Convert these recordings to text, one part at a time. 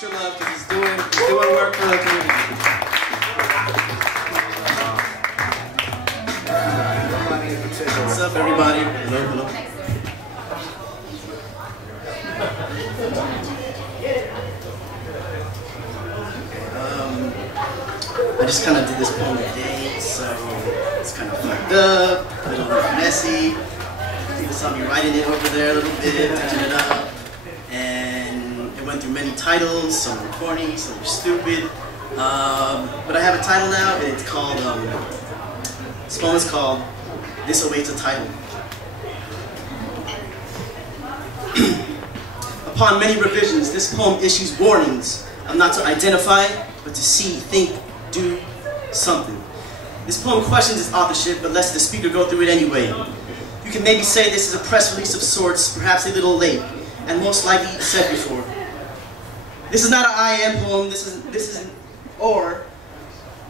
extra love because he's doing work for the community. What's up, everybody? Hello, hello. I just kind of did this poem today, so it's kind of fucked up, a little bit messy. You saw me writing it over there a little bit, touching it up, and it went through many titles. Some were corny, some were stupid. But I have a title now, and it's called. This poem is called "This Awaits a Title." Upon many revisions, this poem issues warnings of not to identify, but to see, think, do something. This poem questions its authorship, but lets the speaker go through it anyway. You can maybe say this is a press release of sorts, perhaps a little late, and most likely said before. This is not an I am poem, this is an or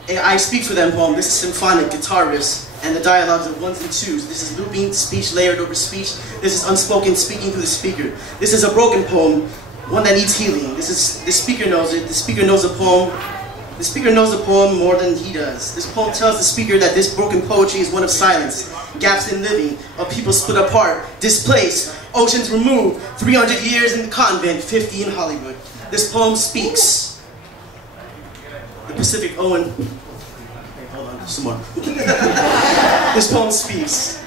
a I speak for them poem. This is symphonic guitar riffs and the dialogues of ones and twos. This is looping speech layered over speech. This is unspoken speaking through the speaker. This is a broken poem, one that needs healing. The speaker knows it. The speaker knows the poem. The speaker knows the poem more than he does. This poem tells the speaker that this broken poetry is one of silence, gaps in living, of people split apart, displaced, oceans removed, 300 years in the convent, 50 in Hollywood. This poem speaks. The Pacific Owen. Hold on, some more. This poem speaks.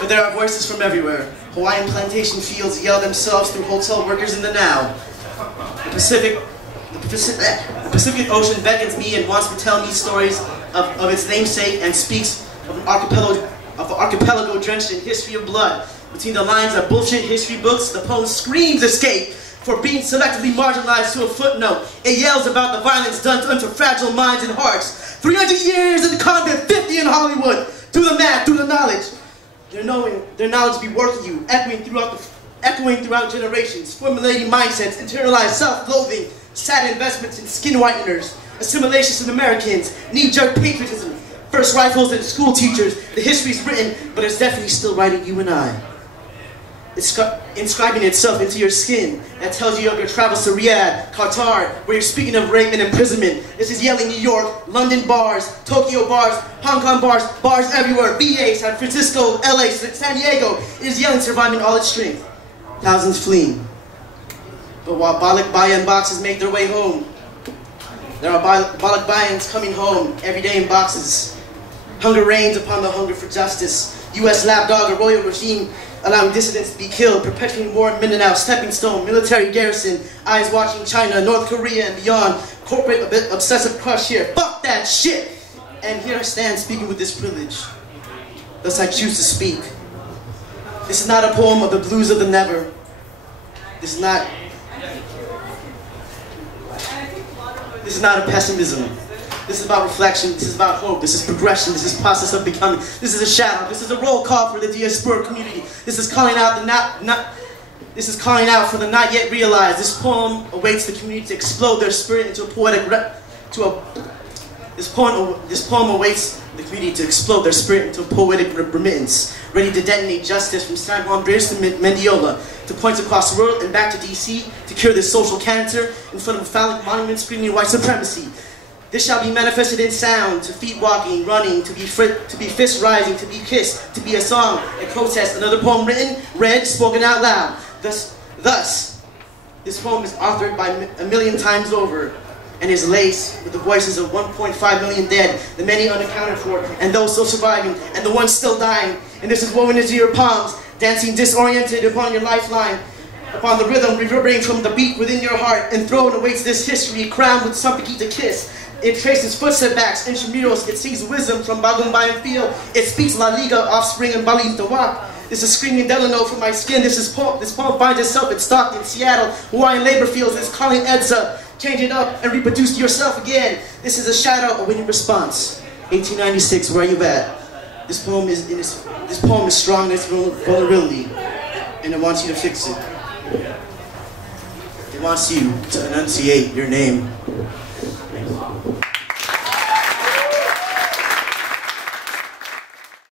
But there are voices from everywhere. Hawaiian plantation fields yell themselves through hotel workers in the now. The Pacific Ocean beckons me and wants to tell me stories of its namesake and speaks of an archipelago drenched in history of blood. Between the lines of bullshit history books, the poem screams escape for being selectively marginalized to a footnote. It yells about the violence done unto fragile minds and hearts. 300 years in the convent, 50 in Hollywood. Do the math, do the knowledge. Their knowledge be worth you, echoing throughout generations, formulating mindsets, internalized self-loathing, sad investments in skin whiteners, assimilations of Americans, knee-jerk patriotism, first rifles and school teachers. The history's written, but it's definitely still writing you and I. It's inscribing itself into your skin that tells you of your travels to Riyadh, Qatar, where you're speaking of rape and imprisonment. This is yelling New York, London bars, Tokyo bars, Hong Kong bars, bars everywhere, VA, San Francisco, LA, San Diego. It is yelling, surviving all its strength. Thousands fleeing. But while Anakbayan boxes make their way home, there are Anakbayans coming home every day in boxes. Hunger reigns upon the hunger for justice. U.S. lapdog, a royal regime allowing dissidents to be killed, perpetuating war in Mindanao, stepping stone, military garrison, eyes watching China, North Korea, and beyond. Corporate obsessive crush here. Fuck that shit! And here I stand speaking with this privilege. Thus I choose to speak. This is not a poem of the blues of the never. This is not a pessimism. This is about reflection. This is about hope. This is progression. This is process of becoming. This is a shadow. This is a roll call for the diaspora community. This is calling out for the not yet realized. This poem awaits the community to explode their spirit into a poetic. This poem awaits the community to explode their spirit into a poetic remittance, ready to detonate justice from San Juan Bridge to Mendiola, to points across the world and back to DC, to cure this social cancer in front of phallic monuments screaming white supremacy. This shall be manifested in sound, to feet walking, running, to be fists rising, to be kissed, to be a song, a protest, another poem written, read, spoken out loud. Thus, this poem is authored by a million times over, and is laced with the voices of 1.5 million dead, the many unaccounted for, and those still surviving, and the ones still dying. And this is woven into your palms, dancing disoriented upon your lifeline, upon the rhythm reverberating from the beat within your heart, and throne awaits this history, crowned with something to kiss. It traces footsteps, intramurals, it sees wisdom from Bagumbayan field, it speaks La Liga, offspring, and Balintawak. This is screaming Delano from my skin. This poem finds itself in Stockton, Seattle, Hawaiian labor fields. It's calling Edsa. Change it up and reproduce yourself again. This is a shadow of winning response. 1896, where are you at? This poem is strong in its vulnerability, and it wants you to fix it. It wants you to enunciate your name.